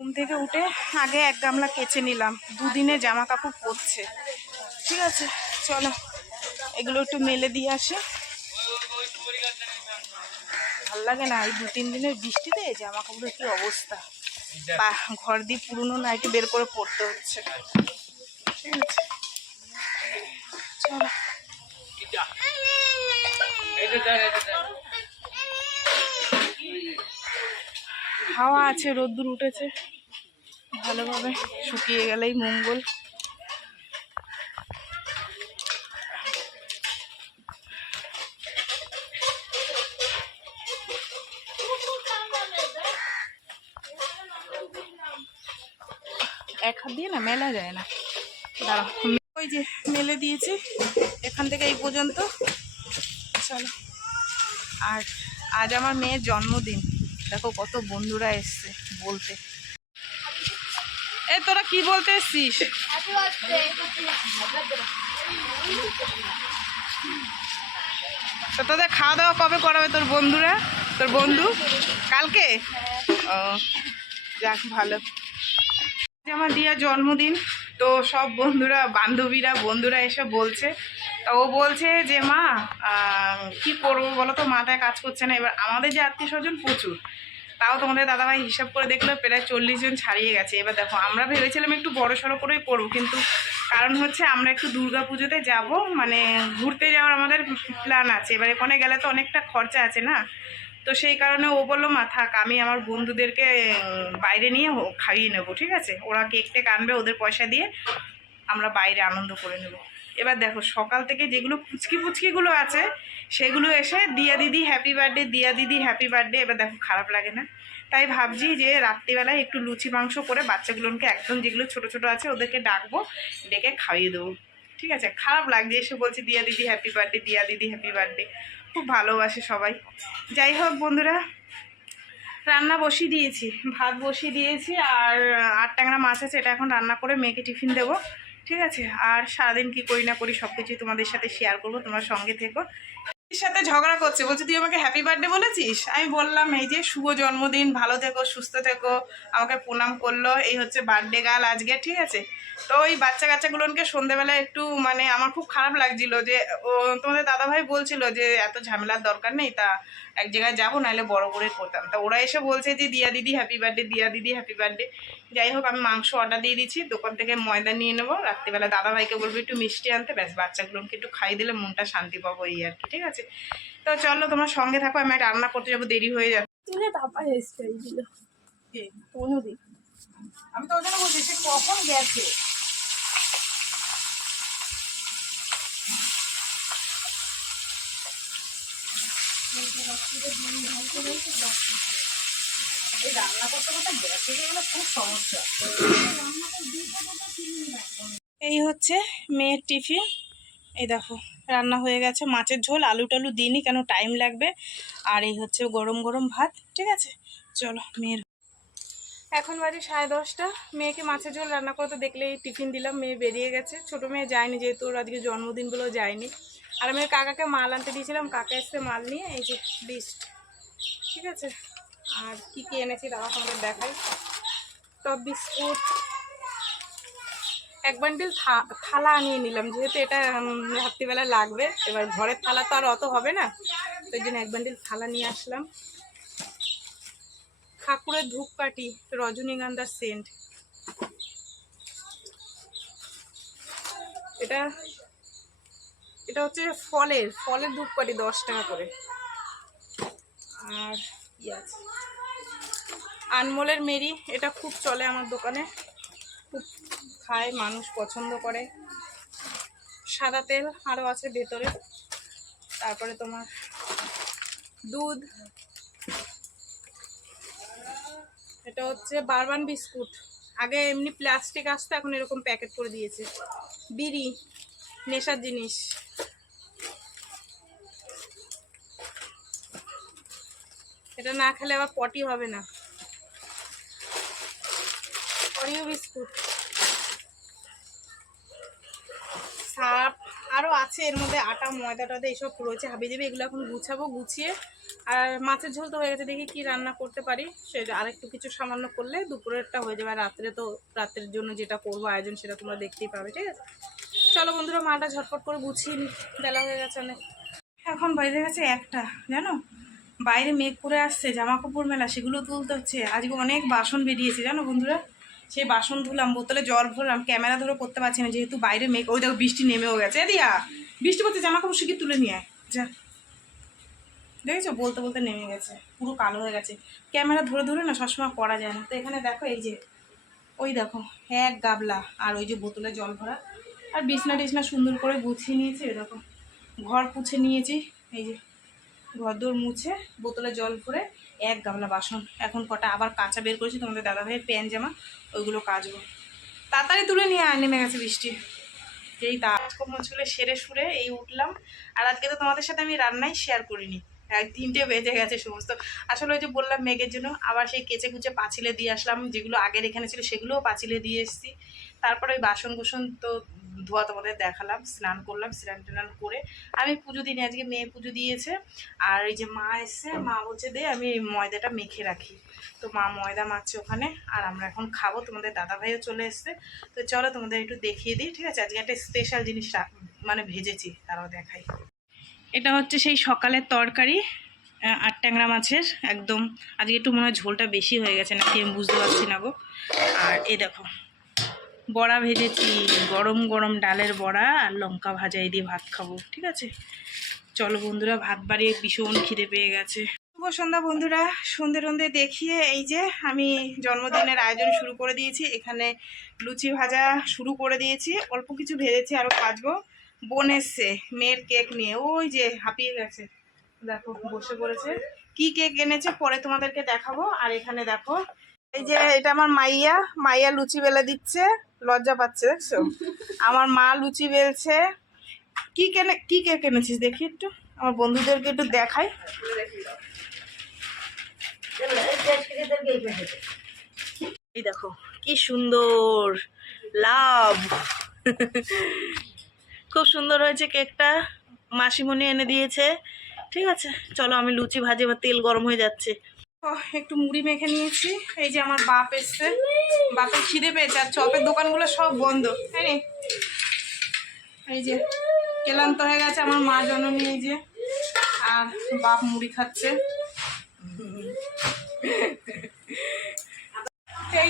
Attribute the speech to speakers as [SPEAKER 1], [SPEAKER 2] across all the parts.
[SPEAKER 1] ঘুম থেকে উঠে আগে এক গামলা কেচে নিলাম। দুদিনে জামা কাপড় পরছে। ঠিক আছে, চলো। এগুলো একটু মেলে দিয়ে আসে। ভালো লাগে না, এই দু তিন দিনের বৃষ্টিতে জামা কাপড়ের কি অবস্থা? বা, ঘর দিয়ে পুরনো নাইটি বের করে পড়তে হচ্ছে। ঠিক আছে। চলো। হাওয়া আছে, রোদ্দুর উঠেছে। ভালোভাবে শুকিয়ে গেলেই মঙ্গল। এক হাত দিয়ে না মেলা যায় না। দাঁড়াও ওই যে মেলে দিয়েছি, এখান থেকে এই পর্যন্ত। চলো। আর আজ আমার মেয়ের জন্মদিন। দেখো কত বন্ধুরা এসছে বলতে। এ তোরা কি বলতে এসছিস? তোদের খাওয়া দাওয়া কবে করাবে তোর বন্ধুরা? তোর বন্ধু? কালকে? ও, যাক, ভালো। আমার দিয়া জন্মদিন, তো সব বন্ধুরা, বান্ধবীরা, বন্ধুরা এসে বলছে ও বলছে যে, মা কি করব বলো তো? মাথায় কাজ করছে না। এবার আমাদের যে আত্মীয় স্বজন প্রচুর, তাও তোমাদের দাদাভাই হিসাব করে দেখল প্রায় চল্লিশ জন ছাড়িয়ে গেছে। এবার দেখো, আমরা ভেবেছিলাম একটু বড় সড়ো করেই করব, কিন্তু কারণ হচ্ছে আমরা একটু দুর্গা পুজোতে যাব মানে ঘুরতে যাওয়ার আমাদের প্ল্যান আছে। এবার এখানে গেলে তো অনেকটা খরচা আছে না? তো সেই কারণে ও বলল, মা, থাক, আমি আমার বন্ধুদেরকে বাইরে নিয়ে খাইয়ে নেব, ঠিক আছে? ওরা কেক টেক আনবে, ওদের পয়সা দিয়ে আমরা বাইরে আনন্দ করে নেব। এবার দেখো, সকাল থেকে যেগুলো ফুচকি ফুচকিগুলো আছে, সেগুলো এসে দিয়া দিদি হ্যাপি বার্থডে দিয়া দিদি হ্যাপি বার্থডে এবার দেখো খারাপ লাগে না। তাই ভাবছি যে রাত্রিবেলায় একটু লুচি মাংস করে বাচ্চাগুলোকে একদম যেগুলো ছোট ছোট আছে, ওদেরকে ডাকবো, ডেকে খাইয়ে দেবো। ঠিক আছে? খারাপ লাগছে, এসে বলছি দিয়া দিদি হ্যাপি বার্থডে দিয়া দিদি হ্যাপি বার্থডে খুব ভালোবাসে সবাই। যাই হোক বন্ধুরা, রান্না বসিয়ে দিয়েছি, ভাত বসিয়ে দিয়েছি, আর আট ট্যাংরা মাছ আছে, এটা এখন রান্না করে মেয়েকে টিফিন দেবো। ঠিক আছে, আর সারাদিন কি করি না করি সব কিছুই তোমাদের সাথে শেয়ার করব, তোমার সঙ্গে থেকো। সাথে ঝগড়া করছে। বলছে, তুই আমাকে হ্যাপি বার্থডে বলেছিস? আমি বললাম, এই যে, শুভ জন্মদিন, ভালো থেকো, সুস্থ থেকো, আমাকে প্রণাম করল, এই হচ্ছে বার্থডে গাল আজকে, ঠিক আছে? তো ওই বাচ্চা কাচ্চাগুলোকে সন্ধেবেলা একটু মানে আমার খুব খারাপ লাগছিল যে, ও, তোমাদের দাদাভাই বলছিল যে, এত ঝামেলার দরকার নেই, তা এক জায়গায় যাব, নাহলে বড় করে করতাম। তা ওরা এসে বলছে যে, দিয়া দিদি হ্যাপি বার্থডে দিয়া দিদি হ্যাপি বার্থডে যাই হোক, আমি মাংস অর্ডার দিয়ে দিচ্ছি, দোকান থেকে ময়দা নিয়ে নেব। রাত্রিবেলা দাদাভাইকে বলব, একটু মিষ্টি আনতে। ব্যাস, বাচ্চাগুলোকে একটু খাই দিলে মনটা শান্তি পাবো, এই আর কি, ঠিক আছে? তো চলো তোমার সঙ্গে থাকো আমি রান্না করতে যাব দেরি হয়ে যাবে আমি তো জন্য বলছি সে কখন গেছে? এই রান্না করতে করতে গ্যাসে গেলে খুব সমস্যা। এই হচ্ছে মেয়ের টিফিন। এই দেখো রান্না হয়ে গেছে। মাছের ঝোল, আলু টালু দিইনি কেন টাইম লাগবে? আর এই হচ্ছে গরম গরম ভাত, ঠিক আছে? চলো, মেয়ের এখন বাজে সাড়ে দশটা। মেয়েকে মাছের ঝোল রান্না করতে দেখলেই টিফিন দিলাম, মেয়ে বেরিয়ে গেছে। ছোটো মেয়ে যায়নি যেহেতু, ওর আজকে জন্মদিনগুলো যায়নি। আর আমি কাকাকে মাল আনতে দিয়েছিলাম, কাকা এসছে মাল নিয়ে, এই যে লিস্ট ঠিক আছে? আর কি কি এনেছি দাদা তোমাদের দেখাই। টপ বিস্কুট এক বান্ডিল থালা আনিয়ে নিলাম। যেহেতু এটা রাত্রিবেলা লাগবে, এবার ঘরের থালা তো আর অত হবে না। তো জন্য এক বান্ডিল থালা নিয়ে আসলাম। ঠাকুরের ধূপকাঠি, রজনীগন্ধার সেন্ট এটা এটা হচ্ছে ফলের ফলের ধূপকাঠি দশ টাকা করে। আর আনমোলের মেরি, এটা খুব চলে আমার দোকানে। খায়, মানুষ পছন্দ করে। সাদা তেল আরও আছে ভেতরে। তারপরে তোমার দুধ। এটা হচ্ছে বারবান বিস্কুট। আগে এমনি প্লাস্টিক আসতো, এখন এরকম প্যাকেট করে দিয়েছে। বিড়ি, নেশার জিনিস। এটা না খেলে আবার পটি হবে না। অরিও বিস্কুট সাপ আরও আছে, এর মধ্যে আটা, ময়দা টয়দা এইসব রয়েছে হাবি দেবে এগুলো এখন গুছাবো, গুছিয়ে।
[SPEAKER 2] আর মাছের ঝোল তো হয়ে গেছে, দেখি কি রান্না করতে পারি। সে আরেকটু কিছু সামান্য করলে দুপুরেরটা হয়ে যাবে, আর রাত্রে তো রাত্রের জন্য যেটা করব, আয়োজন সেটা তোমরা দেখতেই পাবে, ঠিক আছে? চলো বন্ধুরা, মাটা ঝটপট করে গুছিয়ে বেলা হয়ে গেছে অনেক।
[SPEAKER 1] এখন বাইরে গেছে একটা, জানো? বাইরে মেঘ করে আসছে জামা কাপড় মেলা, সেগুলো তুলতে হচ্ছে। আজকে অনেক বাসন বেরিয়েছে, জানো বন্ধুরা? সেই বাসন ধুলাম, বোতলে জল ভরলাম, ক্যামেরা ধরে করতে পারছি না, যেহেতু বাইরে মেঘ, ওই দেখো বৃষ্টি নেমেও গেছে। দিয়া, বৃষ্টি পড়তে জামা কাপড় শিখে তুলে নিয়ে আয়। যা। দেখেছ? বলতে বলতে নেমে গেছে, পুরো কালো হয়ে গেছে। ক্যামেরা ধরে ধরে না, সবসময় করা যায় না। তো এখানে দেখো, এই যে, ওই দেখো, এক গাবলা, আর ওই যে বোতলে জল ভরা। আর বিছনা টিছনা সুন্দর করে গুছিয়ে নিয়েছি ওই দেখো। ঘর পুছে নিয়েছি, এই যে ঘর দোর মুছে, বোতলে জল ভরে এক গামলা বাসন। এখন কটা আবার কাঁচা বের করেছি, তোমাদের দাদা ভাইয়ের প্যান জামা, ওইগুলো কাচবো। তাড়াতাড়ি তুলে নিয়ে আয়, নেমে গেছে বৃষ্টি। এই কাজকর্মগুলো সেরে সুরে এই উঠলাম। আর আজকে তো তোমাদের সাথে আমি রান্নাই শেয়ার করিনি। তিনটে বেজে গেছে সমস্ত। আসলে ওই যে বললাম মেঘের জন্য, আবার সেই কেচে কুচে পাঁচিলে দিয়ে আসলাম, যেগুলো আগের এখানে ছিল সেগুলোও পাঁচিলে দিয়ে এসেছি। তারপরে ওই বাসন কুসন তো ধোয়া তোমাদের দেখালাম, স্নান করলাম, স্নান টান করে আমি পুজো দিনে আজকে মেয়ে পুজো দিয়েছে। আর এই যে মা এসছে, মা বলছে, দে, আমি ময়দাটা মেখে রাখি। তো মা ময়দা মাখছে ওখানে, আর আমরা এখন খাব, তোমাদের দাদা ভাইও চলে এসছে। তো চলো তোমাদের একটু দেখিয়ে দিই, ঠিক আছে? আজকে একটা স্পেশাল জিনিস মানে ভেজেছি, তারাও দেখাই। এটা হচ্ছে সেই সকালের তরকারি আর ট্যাংরা মাছের, একদম আজকে একটু মনে হয় ঝোলটা বেশি হয়ে গেছে নাকি আমি বুঝতে পারছি না গো। আর এ দেখো, বড়া ভেজেছি, গরম গরম ডালের বড়া আর লঙ্কা ভাজা, এই দিয়ে ভাত খাব, ঠিক আছে? চলো বন্ধুরা, ভাত বাড়িয়ে ভীষণ খিদে পেয়ে গেছে। শুভ সন্ধ্যা বন্ধুরা, সন্ধে টন্ধে দেখিয়ে এই যে আমি জন্মদিনের আয়োজন শুরু করে দিয়েছি। এখানে লুচি ভাজা শুরু করে দিয়েছি। অল্প কিছু ভেজেছি আরও ভাজবো। বোন এসছে, মেয়ের কেক নিয়ে। ওই যে হাঁপিয়ে গেছে। দেখো, বসে পড়েছে। কি কেক এনেছে পরে তোমাদেরকে দেখাবো। আর এখানে দেখো, এই যে এটা আমার মাইয়া। মাইয়া লুচি বেলা দিচ্ছে। লজ্জা পাচ্ছে, দেখছ? আমার মা লুচি বেলছে। কি কেনে, কি কেক এনেছিস? দেখি একটু। আমার বন্ধুদেরকে একটু দেখাই। এই দেখো, কি সুন্দর। লাভ। খুব সুন্দর হয়েছে কেকটা। মাসিমণি এনে দিয়েছে। ঠিক আছে, চলো আমি লুচি ভাজি বা তেল গরম হয়ে যাচ্ছে। একটু মুড়ি মেখে নিয়েছি। এই যে আমার বাপ এসছে। বাপের খিদে পেয়েছে, আর চপের দোকানগুলো সব বন্ধ। নি? এই যে, ক্লান্ত হয়ে গেছে আমার মা জননী, এই যে। আর বাপ মুড়ি খাচ্ছে।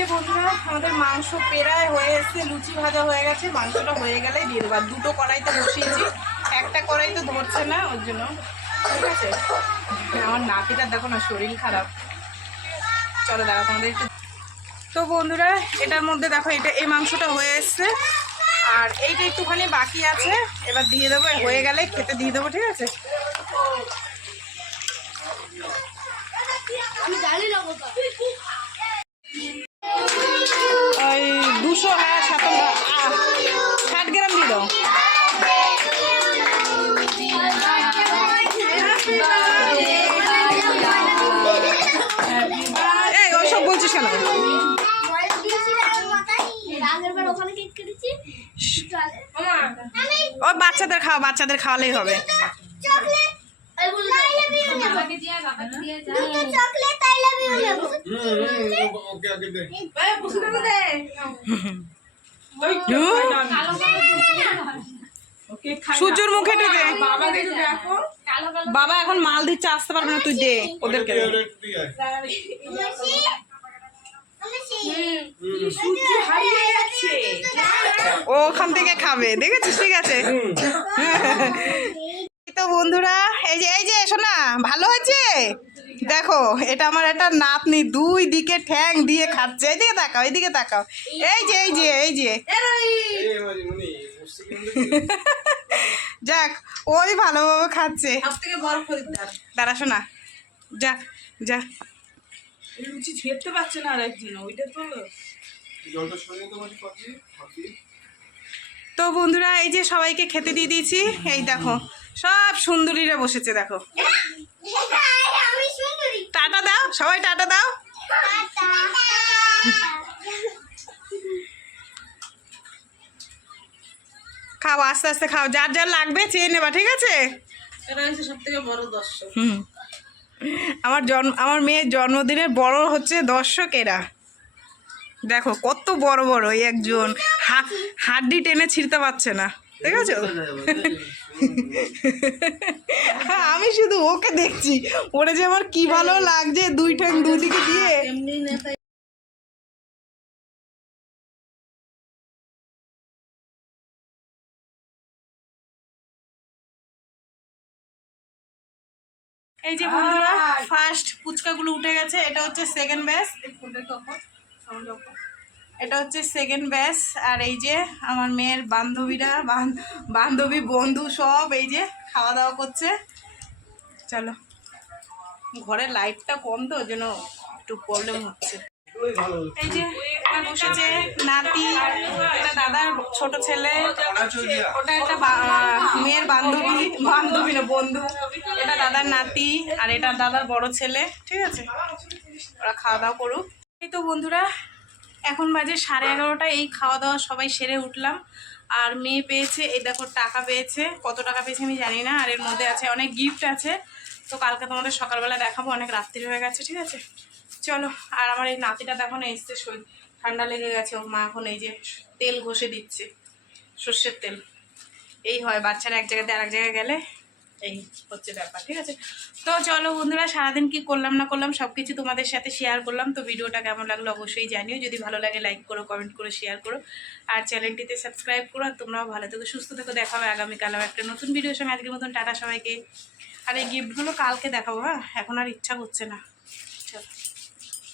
[SPEAKER 1] যে বন্ধুরা, আমাদের মাংস পেরায় হয়ে এসছে, লুচি ভাজা হয়ে গেছে, মাংসটা হয়ে গেলেই দিয়ে দেবো। দুটো কড়াইতে বসিয়েছি, একটা কড়াই তো ধরছে না, ওর জন্য। ঠিক আছে? আমার নাতিটার দেখো না, শরীর খারাপ। চলো দেখো তোমাদের একটু তো বন্ধুরা, এটার মধ্যে দেখো, এটা এই মাংসটা হয়ে এসছে। আর এইটা একটুখানি বাকি আছে, এবার দিয়ে দেবো হয়ে গেলে খেতে দিয়ে দেবো, ঠিক আছে? ওই ও, বাচ্চাদের খাওয়া বাচ্চাদের খাওয়ালেই হবে। সূর্যর মুখে দে বাবা এখন মাল দিচ্ছে আসতে পারবে না, তুই দে, ওদেরকে। ও ওখান থেকে খাবে। দেখেছিস? ঠিক আছে। তো বন্ধুরা এই যে এই যে শোনা ভালো হয়েছে? দেখো এটা আমার একটা নাতনি দুই দিকে ঠ্যাং দিয়ে খাচ্ছে। এইদিকে তাকাও এইদিকে তাকাও। এই যে এই যে এই যে। যাক ওই ভালোভাবে খাচ্ছে। দাঁড়া শোনা যা যা।
[SPEAKER 2] লুচি ছেড়তে পারছে না আর একজন ওইটা তো
[SPEAKER 3] জলটা সরিয়ে তোমার পাখি পাখি।
[SPEAKER 1] তো বন্ধুরা এই যে সবাইকে খেতে দিয়ে দিয়েছি এই দেখো সব সুন্দরীরা বসেছে দেখো। টাটা দাও সবাই টাটা দাও। খাও আস্তে আস্তে খাও যার যার লাগবে চেয়ে নেবা ঠিক আছে?
[SPEAKER 2] এটা হচ্ছে সব থেকে বড় দর্শক।
[SPEAKER 1] হুম। আমার জন্ম আমার মেয়ের জন্মদিনে বড় হচ্ছে দর্শক এরা দেখো, কত বড় বড় এই একজন। হাড্ডি টেনে ছিঁড়তে পারছে না। ঠিক আছে? আমি শুধু ওকে দেখছি। ওরে যে আমার কি ভালো লাগছে, দুই ঠ্যাং দুদিকে দিয়ে। এই যে বন্ধুরা ফার্স্ট ফুচকাগুলো উঠে গেছে এটা হচ্ছে সেকেন্ড ব্যাচ এটা হচ্ছে সেকেন্ড ব্যাচ আর এই যে আমার মেয়ের বান্ধবীরা বান- বান্ধবী বন্ধু সব এই যে খাওয়া দাওয়া করছে। চলো। ঘরের লাইটটা কম তো ওই জন্য একটু প্রবলেম হচ্ছে। এই যে এটা বসেছে, নাতি, এটা দাদার ছোট ছেলে, ওটা একটা মেয়ের বান্ধবী বান্ধবী না, বন্ধু। এটা দাদার নাতি আর এটা দাদার বড় ছেলে, ঠিক আছে? ওরা খাওয়া দাওয়া করুক। এই তো বন্ধুরা, এখন বাজে সাড়ে এগারোটা, এই খাওয়া দাওয়া সবাই সেরে উঠলাম। আর মেয়ে পেয়েছে, এই দেখো টাকা পেয়েছে, কত টাকা পেয়েছে আমি জানি না, আর এর মধ্যে আছে অনেক গিফট আছে। তো কালকে তোমাদের সকালবেলা দেখাবো, অনেক রাত্রি হয়ে গেছে, ঠিক আছে? চলো, আর আমার এই নাতিটা দেখো না, এসছে শরীর। ঠান্ডা লেগে গেছে ওর মা এখন এই যে তেল ঘষে দিচ্ছে, সর্ষের তেল। এই হয়, বাচ্চারা এক জায়গাতে আরেক জায়গায় গেলে এই হচ্ছে ব্যাপার, ঠিক আছে? তো চলো বন্ধুরা, সারাদিন কি করলাম না করলাম সব কিছু তোমাদের সাথে শেয়ার করলাম, তো ভিডিওটা কেমন লাগল অবশ্যই জানিও, যদি ভালো লাগে লাইক করো কমেন্ট করো শেয়ার করো, আর চ্যানেলটিতে সাবস্ক্রাইব করো, আর তোমরাও ভালো থেকো, সুস্থ থেকো, দেখা হবে আগামীকাল একটা নতুন ভিডিওর সঙ্গে, আজকের মতন টাটা সবাইকে। আর এই গিফটগুলো কালকে দেখাবো হ্যাঁ? এখন আর ইচ্ছা করছে না। চলো।